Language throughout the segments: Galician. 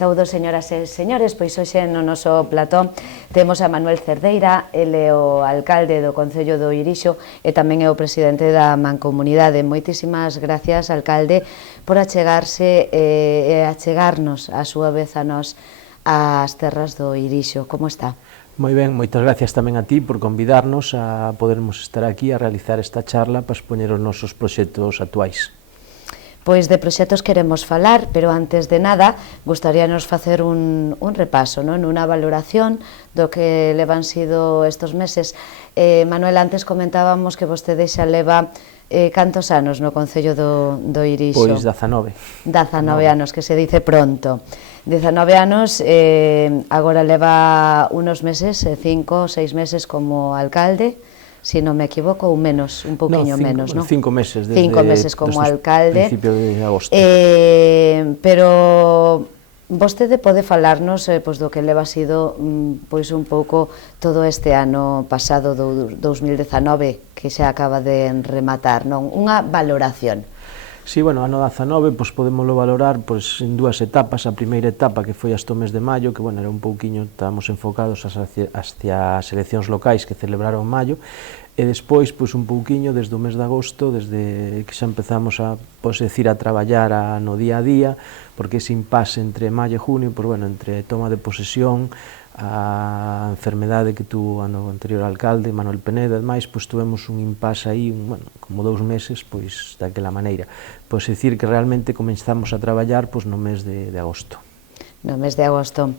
Saúdos, señoras e señores, pois hoxe no noso plató temos a Manuel Cerdeira, ele é o alcalde do Concello do Irixo e tamén é o presidente da Mancomunidade. Moitísimas gracias, alcalde, por achegarse e achegarnos a súa vez a nós ás terras do Irixo. Como está? Moi ben, moitas gracias tamén a ti por convidarnos a podermos estar aquí a realizar esta charla para expoñer os nosos proxectos actuais. Pois de proxectos queremos falar, pero antes de nada gustaríanos facer un repaso, non? Unha valoración do que levan sido estes meses. Manuel, antes comentábamos que vostede xa leva cantos anos no Concello do Irixo? Pois 19. 19 anos, que se dice pronto. 19 anos, agora leva unos meses, 5 ou 6 meses como alcalde, si non me equivoco, ou menos, un poquinho menos, non? 5 meses, desde 5 meses como alcalde, principio de agosto. Pero vostede pode falarnos do que leva sido pois un pouco todo este ano pasado do 2019 que xa acaba de rematar, non? Unha valoración. Sí, bueno, ano 19, pois podémoslo valorar pois en dúas etapas. A primeira etapa que foi hasta o mes de maio, que bueno, era un pouquiño, estábamos enfocados hacia as eleccións locais que celebraron en maio, e despois, pois un pouquiño, desde o mes de agosto, desde que xa empezamos a, pois decir, a traballar no día a día, porque ese impasse entre maio e junio, pois bueno, entre toma de posesión, a enfermedade que tuvo o anterior alcalde, Manuel Penedo e demais, pois tuvemos un impasse aí, bueno, como 2 meses, pois daquela maneira. Pois decir que realmente comenzamos a traballar pois no mes de agosto. No mes de agosto.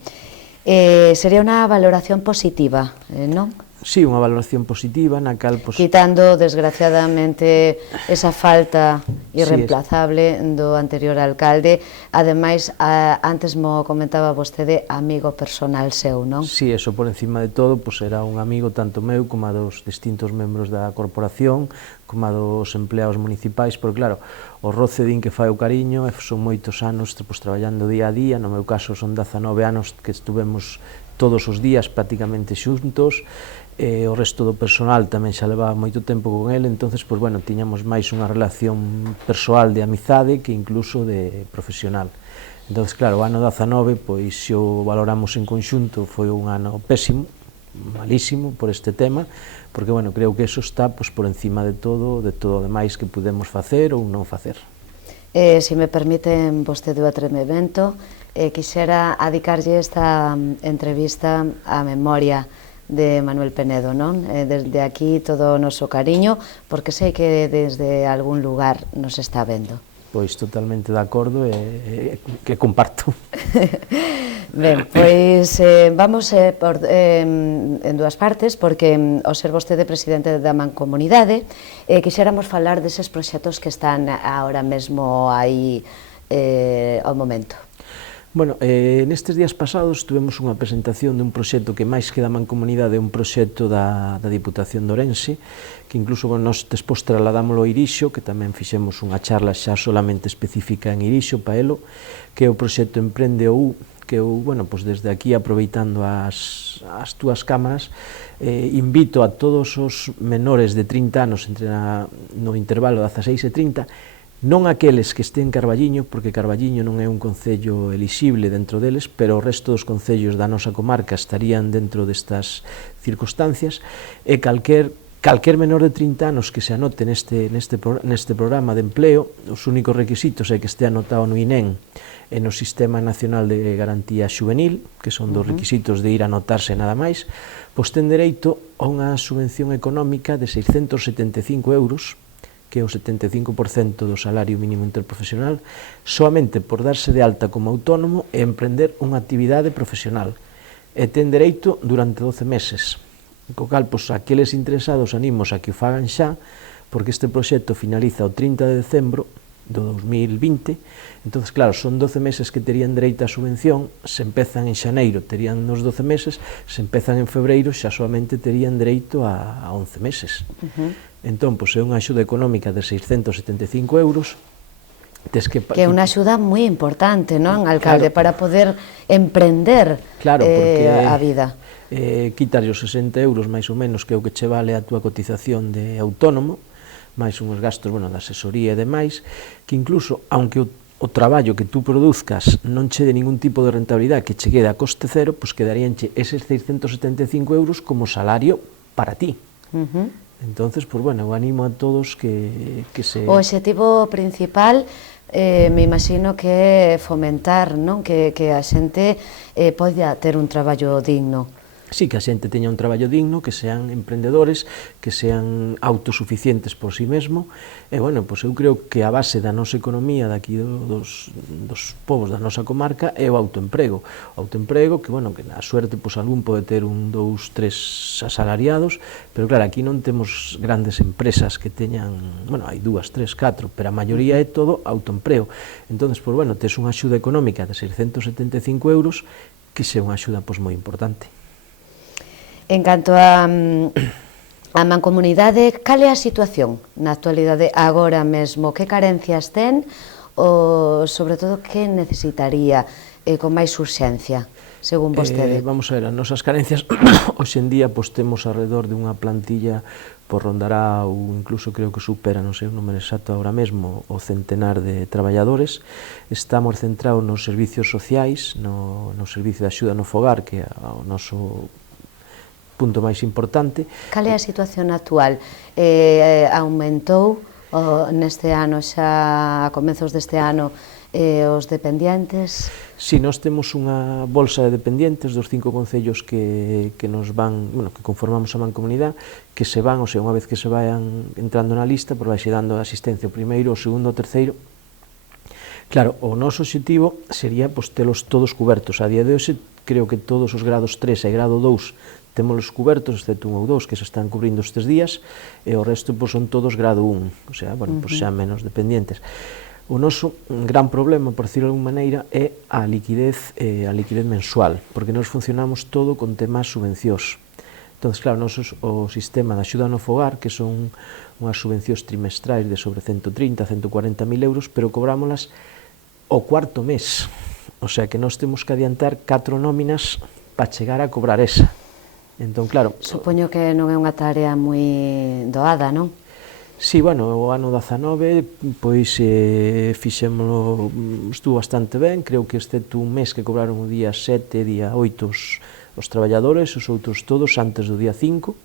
Sería unha valoración positiva, non? Sí, unha valoración positiva na cal... Quitando, desgraciadamente, esa falta irreemplazable do anterior alcalde, ademais, antes mo comentaba vostede, amigo personal seu, non? Sí, eso por encima de todo, pois era un amigo tanto meu como a dos distintos membros da corporación, como a dos empleados municipais, porque claro, o roce din que fai o cariño, e son moitos anos pois, traballando día a día, no meu caso son 19 anos que estuvemos todos os días prácticamente xuntos, o resto do personal tamén xa levaba moito tempo con ele, entonces, pois, bueno, tiñamos máis unha relación persoal de amizade que incluso de profesional. Entonces, claro, o ano 19, pois, se o valoramos en conxunto, foi un ano pésimo, malísimo por este tema, porque, bueno, creo que eso está, pois, por encima de todo o demais que podemos facer ou non facer. Se me permiten vostede o atrevemento, quixera adicarlle esta entrevista á memoria de Manuel Penedo, non? Desde aquí todo o noso cariño, porque sei que desde algún lugar nos está vendo. Pois totalmente de acordo e que comparto. Ben, pois vamos en dúas partes, porque ao ser vostede presidente da Mancomunidade, quixéramos falar deses proxectos que están ahora mesmo aí ao momento. Bueno, nestes días pasados tuvemos unha presentación de un proxecto que máis que da Mancomunidade é un proxecto da Diputación de Ourense, que incluso nos despois trasladámoslo a Irixo, que tamén fixemos unha charla xa solamente específica en Irixo para elo, que é o proxecto Emprende OU, que eu, bueno, pois desde aquí, aproveitando as túas cámaras, invito a todos os menores de 30 anos no intervalo de 16 e 30, non aqueles que estén en Carballiño, porque Carballiño non é un concello elixible dentro deles, pero o resto dos concellos da nosa comarca estarían dentro destas circunstancias, e calquer menor de 30 anos que se anote neste programa de empleo, os únicos requisitos é que este anotado no INEM e no Sistema Nacional de Garantía Xuvenil, que son dos requisitos de ir a anotarse nada máis, pois ten dereito a unha subvención económica de 675 euros, que é o 75% do salario mínimo interprofesional, soamente por darse de alta como autónomo e emprender unha actividade profesional. E ten dereito durante 12 meses. Co cal, pois, aqueles interesados animos a que o fagan xa, porque este proxecto finaliza o 30 de decembro do 2020, entón, claro, son 12 meses que terían dereito á subvención, se empezan en xaneiro terían nos 12 meses, se empezan en febreiro xa solamente terían dereito a 11 meses. Entón, pois, é unha axuda económica de 675 euros, que é unha axuda moi importante, non, alcalde, para poder emprender a vida. Quitarlle os 60 euros, máis ou menos, que é o que che vale a túa cotización de autónomo, máis unhos gastos, bueno, de asesoría e demais, que incluso, aunque o o traballo que tú produzcas non che de ningún tipo de rentabilidade, que che quede a coste cero, pois quedaríanche eses 675 euros como salario para ti. Entonces, pues bueno, eu animo a todos que se... O objetivo principal, me imagino que é fomentar, non? Que a xente poida ter un traballo digno. Sí, que a xente teña un traballo digno, que sean emprendedores, que sean autosuficientes por si mesmo, e, bueno, pois eu creo que a base da nosa economía daqui dos povos da nosa comarca é o autoemprego. O autoemprego, que, bueno, que a suerte, pois algún pode ter un, dous, tres asalariados, pero, claro, aquí non temos grandes empresas que teñan, bueno, hai dúas, tres, catro, pero a maioría é todo autoemprego. Entón, pois, bueno, tes unha axuda económica de 675 euros, que xe é unha axuda, pois, moi importante. En canto a mancomunidade, cal é a situación na actualidade agora mesmo? Que carencias ten ou, sobre todo, que necesitaría con máis urxencia, según vostede? Vamos a ver, as nosas carencias, hoxe en día, pois, temos alrededor de unha plantilla, pois, rondará, ou incluso creo que supera, non sei o número exacto agora mesmo, o centenar de traballadores. Estamos centrados nos servicios sociais, no servicio de axuda no fogar, que é o noso punto máis importante. Cal é a situación actual? Aumentou neste ano, xa a comezos deste ano, os dependientes? Si, nós temos unha bolsa de dependientes dos 5 concellos que nos van, bueno, que conformamos a mancomunidade, que se van, ou sea, unha vez que se vayan entrando na lista, pois vai xe dando asistencia o primeiro, o segundo, o terceiro. Claro, o noso objetivo sería, pois, telos todos cubertos. A día de hoxe, creo que todos os grados 3 e grado 2 témolos cubertos, excepto un ou dous que se están cubrindo estes días, e o resto, pois, son todos grado 1, o sea, bueno, pois, xa menos dependientes. O noso gran problema, por decirlo de alguma maneira, é a liquidez mensual, porque nós funcionamos todo con temas subvencións. Entón, claro, o sistema de axuda no fogar, que son unhas subvencións trimestrais de sobre 130, 140 mil euros, pero cobrámolas o cuarto mes, o sea que nós temos que adiantar 4 nóminas para chegar a cobrar esa. Entón, claro... Supoño que non é unha tarea moi doada, non? Sí, bueno, o ano 19, pois, fixémolo, estuvo bastante ben, creo que excepto un mes que cobraron o día 7, día 8 os traballadores, os outros todos antes do día 5.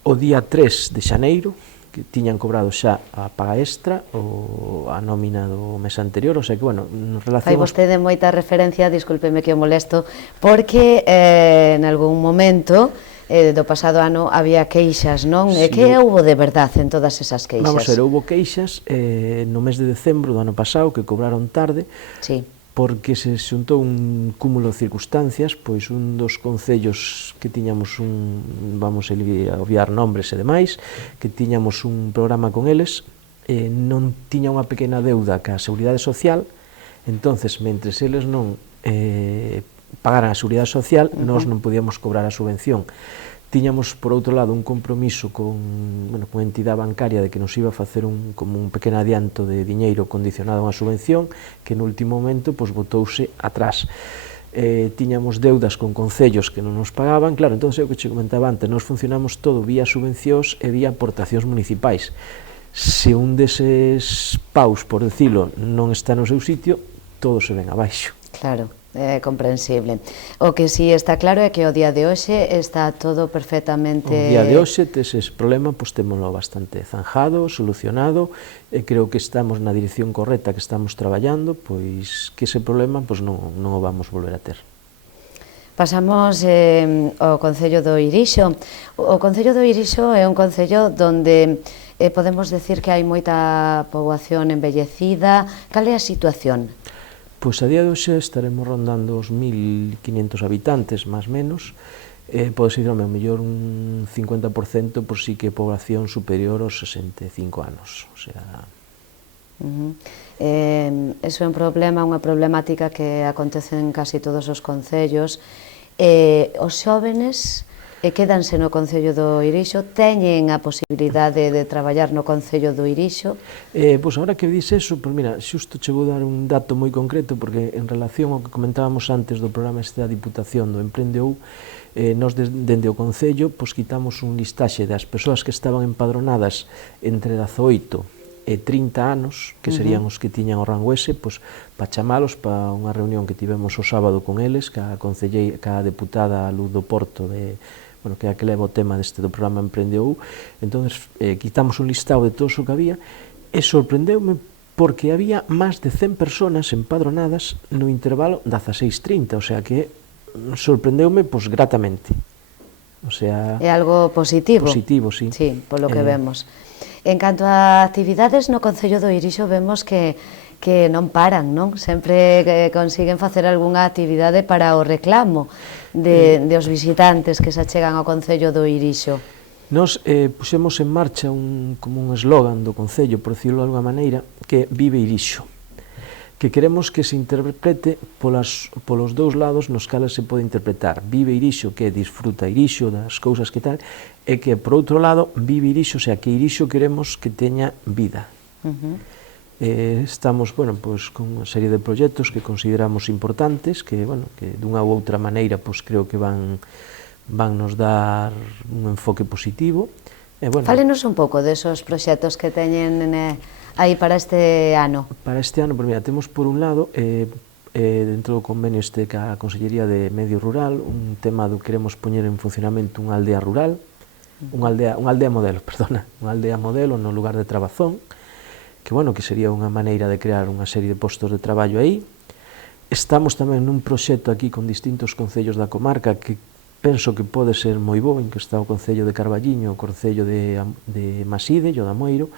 O día 3 de xaneiro, que tiñan cobrado xa a paga extra ou a nómina do mes anterior, o sea que, bueno, en relación... Fai vostede moita referencia, discúlpeme que o molesto, porque en algún momento do pasado ano había queixas, non? E que houbo de verdade en todas esas queixas? Vamos a ver, houbo queixas no mes de decembro do ano pasado que cobraron tarde, sí, porque se xuntou un cúmulo de circunstancias, pois un dos concellos que tiñamos vamos a obviar nombres e demais, que tiñamos un programa con eles, non tiña unha pequena deuda ca Seguridade Social, entonces, mentres eles non pagaran a Seguridade Social, nós non podíamos cobrar a subvención. Tiñamos, por outro lado, un compromiso con unha entidade bancaria de que nos iba a facer como un pequeno adianto de diñeiro condicionado a unha subvención, que no último momento botouse atrás. Tiñamos deudas con concellos que non nos pagaban, claro, entón, é o que che comentaba antes, nós funcionamos todo vía subvencións e vía aportacións municipais. Se un deses paus, por decirlo, non está no seu sitio, todo se ven abaixo. Claro. É comprensible. O que sí está claro é que o día de hoxe está todo perfectamente... O día de hoxe, tes problema, pois témolo bastante zanjado, solucionado, e creo que estamos na dirección correcta que estamos traballando, pois que ese problema pois non o vamos volver a ter. Pasamos ao Concello do Irixo. O Concello do Irixo é un concello donde podemos decir que hai moita poboación envellecida. Cal é a situación? Pois a día de hoxe estaremos rondando os 1.500 habitantes, máis menos. Pode ser, ao mellor, un 50% por si que é población superior aos 65 anos. O sea... Eso é un problema, unha problemática que acontece en casi todos os concellos. Os xóvenes quédanse no Concello do Irixo, teñen a posibilidade de traballar no Concello do Irixo? Pois agora que dis eso, pois mira, xusto che vou dar un dato moi concreto, porque en relación ao que comentábamos antes do programa este da Diputación do Emprendeu, nós dende o Concello pois quitamos un listaxe das persoas que estaban empadronadas entre 18 e 30 anos, que serían os que tiñan o rango ese, pois, para chamalos para unha reunión que tivemos o sábado con eles, ca deputada Luz do Porto, que é a que leva o tema deste do programa Emprendeu. Entón, quitamos un listado de todo o que había, e sorprendeume porque había máis de 100 personas empadronadas no intervalo 16:30, o sea que sorprendeume pois gratamente. O sea, é algo positivo. Positivo, sí. Sí, polo que vemos. En canto a actividades no Concello do Irixo, vemos que non paran, non? Sempre consiguen facer algunha actividade para o reclamo de os visitantes que se achegan ao Concello do Irixo. Nos puxemos en marcha como un eslogan do Concello, por decirlo de alguma maneira, que Vive Irixo, que queremos que se interprete polos dous lados nos cales se pode interpretar. Vive Irixo, que disfruta Irixo das cousas que tal, e que, por outro lado, Vive Irixo, o sea, que Irixo queremos que teña vida. Estamos, con unha serie de proxectos que consideramos importantes, que dunha ou outra maneira, creo que van nos dar un enfoque positivo. Fálenos un pouco desos proxectos que teñen aí para este ano. Para este ano, temos por un lado, dentro do convenio ca Consellería de Medio Rural, un tema do que queremos poñer en funcionamento unha aldea rural, unha aldea modelo, unha aldea modelo no lugar de Trabazón, que sería unha maneira de crear unha serie de postos de traballo aí. Estamos tamén nun proxecto aquí con distintos concellos da comarca que penso que pode ser moi bo, en que está o Concello de Carballiño, o Concello de Maside, o da Moiro,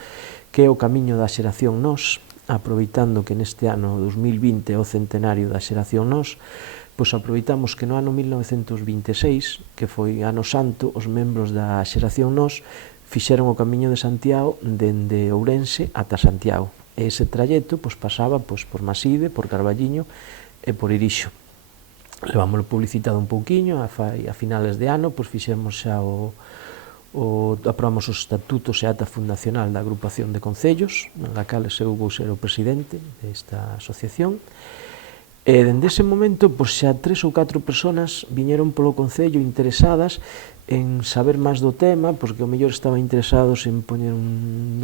que é o camiño da xeración Nós, aproveitando que neste ano 2020 é o centenario da xeración Nós, pois aproveitamos que no ano 1926, que foi ano santo, os membros da xeración Nós fixeron o camiño de Santiago dende Ourense ata Santiago. E ese trayecto pasaba por Maside, por Carballiño e por Irixo. Levámoslo publicitado un pouquiño, a finales de ano, fixemos xa aprobamos os estatutos e ata fundacional da agrupación de concellos, na cal eu vou ser o presidente desta asociación, e dende ese momento xa 3 ou 4 persoas viñeron polo concello interesadas en saber máis do tema, porque ao mellor estaban interesados en poñer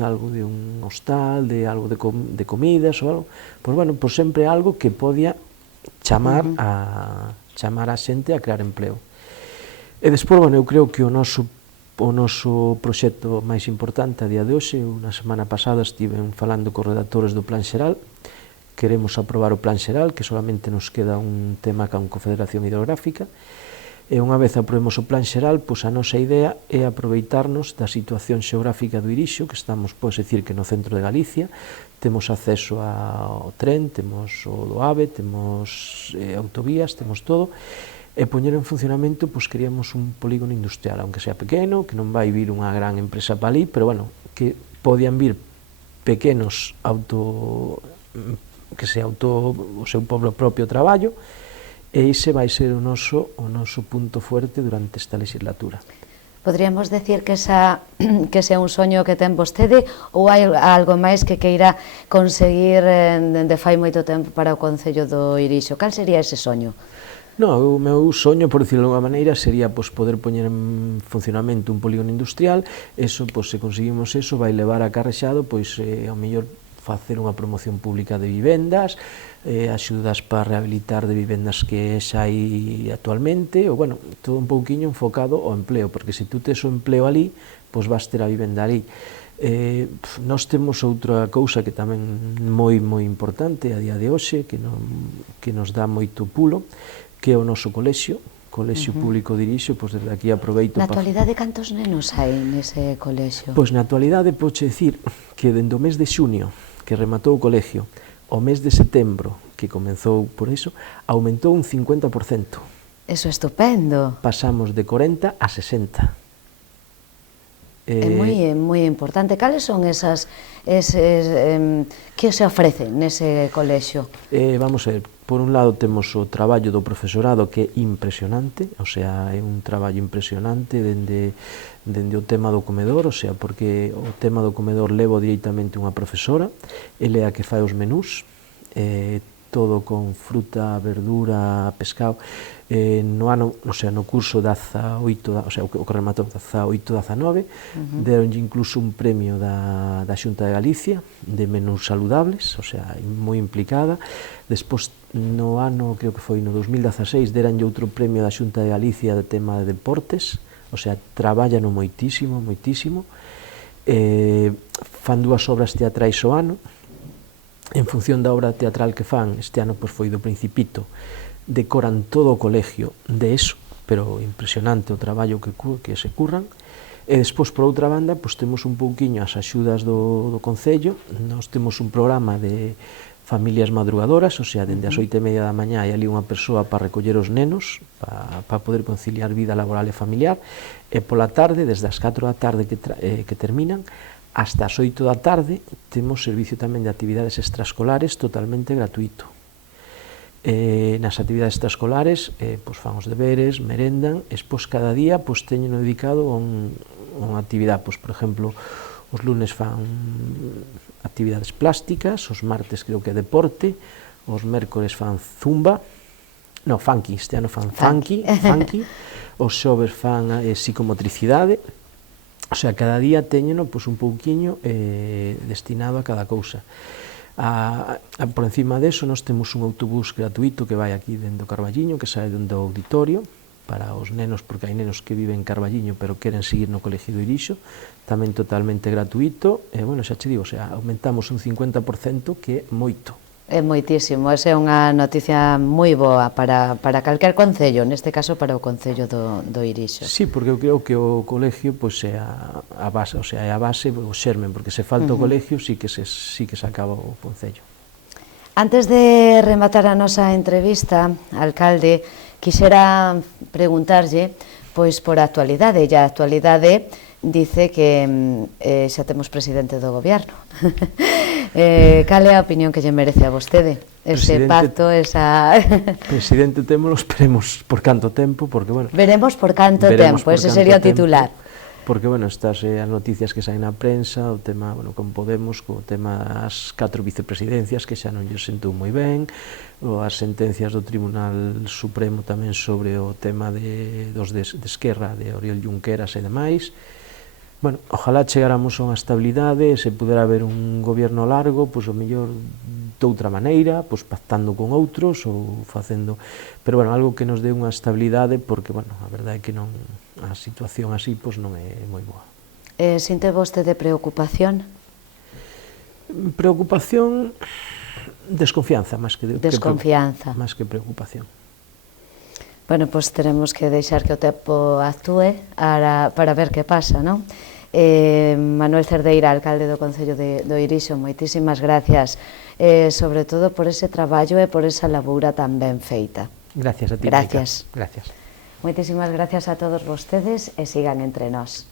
algo de un hostal, de algo de comidas ou algo, sempre algo que podía chamar a xente a crear empleo. E despois, eu creo que o noso proxecto máis importante a día de hoxe, unha semana pasada estiven falando cos redactores do Plan Xeral, queremos aprobar o Plan Xeral, que solamente nos queda un tema con Confederación Hidrográfica, e unha vez aprobemos o Plan Xeral, a nosa idea é aproveitarnos da situación xeográfica do Irixo, que estamos, decir, que no centro de Galicia, temos acceso ao tren, temos o do AVE, temos autovías, temos todo, e poñer en funcionamento, queríamos un polígono industrial, aunque sea pequeno, que non vai vir unha gran empresa para ali, pero, que podían vir pequenos o seu pobo propio traballo, e ese vai ser o noso punto fuerte durante esta legislatura. Podríamos decir que ese é un soño que ten vostede ou hai algo máis que queira conseguir dende fai moito tempo para o Concello do Irixo? Cal sería ese soño? O meu soño, por dicirlo de alguma maneira, sería poder poñer en funcionamento un polígono industrial. Eso, se conseguimos eso, vai levar acarrexado ao mellor facer unha promoción pública de vivendas, axudas para rehabilitar de vivendas que xa hai actualmente, ou, todo un pouquiño enfocado ao empleo, porque se tú tes o empleo ali, vas ter a vivenda ali. Nós temos outra cousa que tamén moi importante a día de hoxe, que nos dá moito pulo, que é o noso colexio público de Irixo, desde aquí aproveito... Na actualidade, cantos nenos hai nese colexio? Na actualidade, podes dicir que dende o mes de xunio, que rematou o colegio, o mes de setembro, que comenzou por iso, aumentou un 50%. Eso é estupendo. Pasamos de 40 a 60. É moi importante. Cales son esas que se ofrecen nese colexio? Vamos a ver, por un lado temos o traballo do profesorado, que é impresionante, o sea, é un traballo impresionante dende o tema do comedor, o sea, porque o tema do comedor levo directamente unha profesora, ela é a que fai os menús, todo con fruta, verdura, pescado. No ano, o sea, no curso 18, o sea, o que rematou 18-19, deronlle incluso un premio da Xunta de Galicia de menús saludables, o sea, moi implicada. Despois, no ano, creo que foi no 2016, deranlle outro premio da Xunta de Galicia de tema de deportes, o sea, traballan moitísimo, moitísimo. Fan 2 obras teatrais ao ano. En función da obra teatral que fan, este ano pois foi do Principito, decoran todo o colegio de eso, pero impresionante o traballo que se curran. E despois, por outra banda, pois temos un pouquiño as axudas do Concello. Nós temos un programa de familias madrugadoras, o sea, dende as 8:30 da mañá hai ali unha persoa para recoller os nenos, para poder conciliar vida laboral e familiar, e pola tarde, desde as 4 da tarde que terminan, hasta as 8 da tarde, temos servicio tamén de actividades extraescolares totalmente gratuito. Nas actividades extraescolares, pois fan os deberes, merendan, e despois cada día teñen dedicado a unha actividade, pois, por exemplo, os lunes fan actividades plásticas, os martes creo que é deporte, os mércores fan zumba, no, funky, este ano fan funky, os xoves fan psicomotricidade, o sea, cada día teñeno pois, un pouquiño destinado a cada cousa. Por encima deso, nós temos un autobús gratuito que vai aquí dentro do Carballiño, que sae dentro do auditorio, para os nenos, porque hai nenos que viven en Carballiño, pero queren seguir no Colegio do Irixo, tamén totalmente gratuito, e, bueno, xa che digo, o sea, aumentamos un 50%, que é moito. É moitísimo, esa é unha noticia moi boa para calquer concello, neste caso para o Concello do Irixo. Sí, porque eu creo que o colegio pois, é a base, o sea, é a base, o xermen, porque se falta o colegio, sí que se acaba o concello. Antes de rematar a nosa entrevista, alcalde, quixera preguntarlle pois por a actualidade, e a actualidade dice que xa temos presidente do goberno. Cal é a opinión que lle merece a vostede? Ese pacto, esa... Presidente témolo, esperemos por canto tempo, porque, bueno... Veremos por canto tempo, ese sería o titular. Porque, bueno, estas as noticias que saen na prensa, o tema, bueno, con Podemos, co tema das 4 vicepresidencias, que xa non lle sentou moi ben, ou as sentencias do Tribunal Supremo tamén sobre o tema dos de Esquerra, de Oriol Junqueras e demais. Bueno, ojalá chegáramos a unha estabilidade, se pudera haber un goberno largo, pois o mellor de outra maneira, pois pactando con outros ou facendo, pero bueno, algo que nos dé unha estabilidade, porque, bueno, a verdade é que non, a situación así, pois non é moi boa. Sinte vostede preocupación? Preocupación, desconfianza, máis que desconfianza. Máis que preocupación. Bueno, pois teremos que deixar que o tempo actúe para ver que pasa, non? Manuel Cerdeira, alcalde do Concello do Irixo, moitísimas gracias, sobre todo por ese traballo e por esa labura tan ben feita. Gracias a ti, Gracias. Gracias. Moitísimas gracias a todos vostedes e sigan entre nós.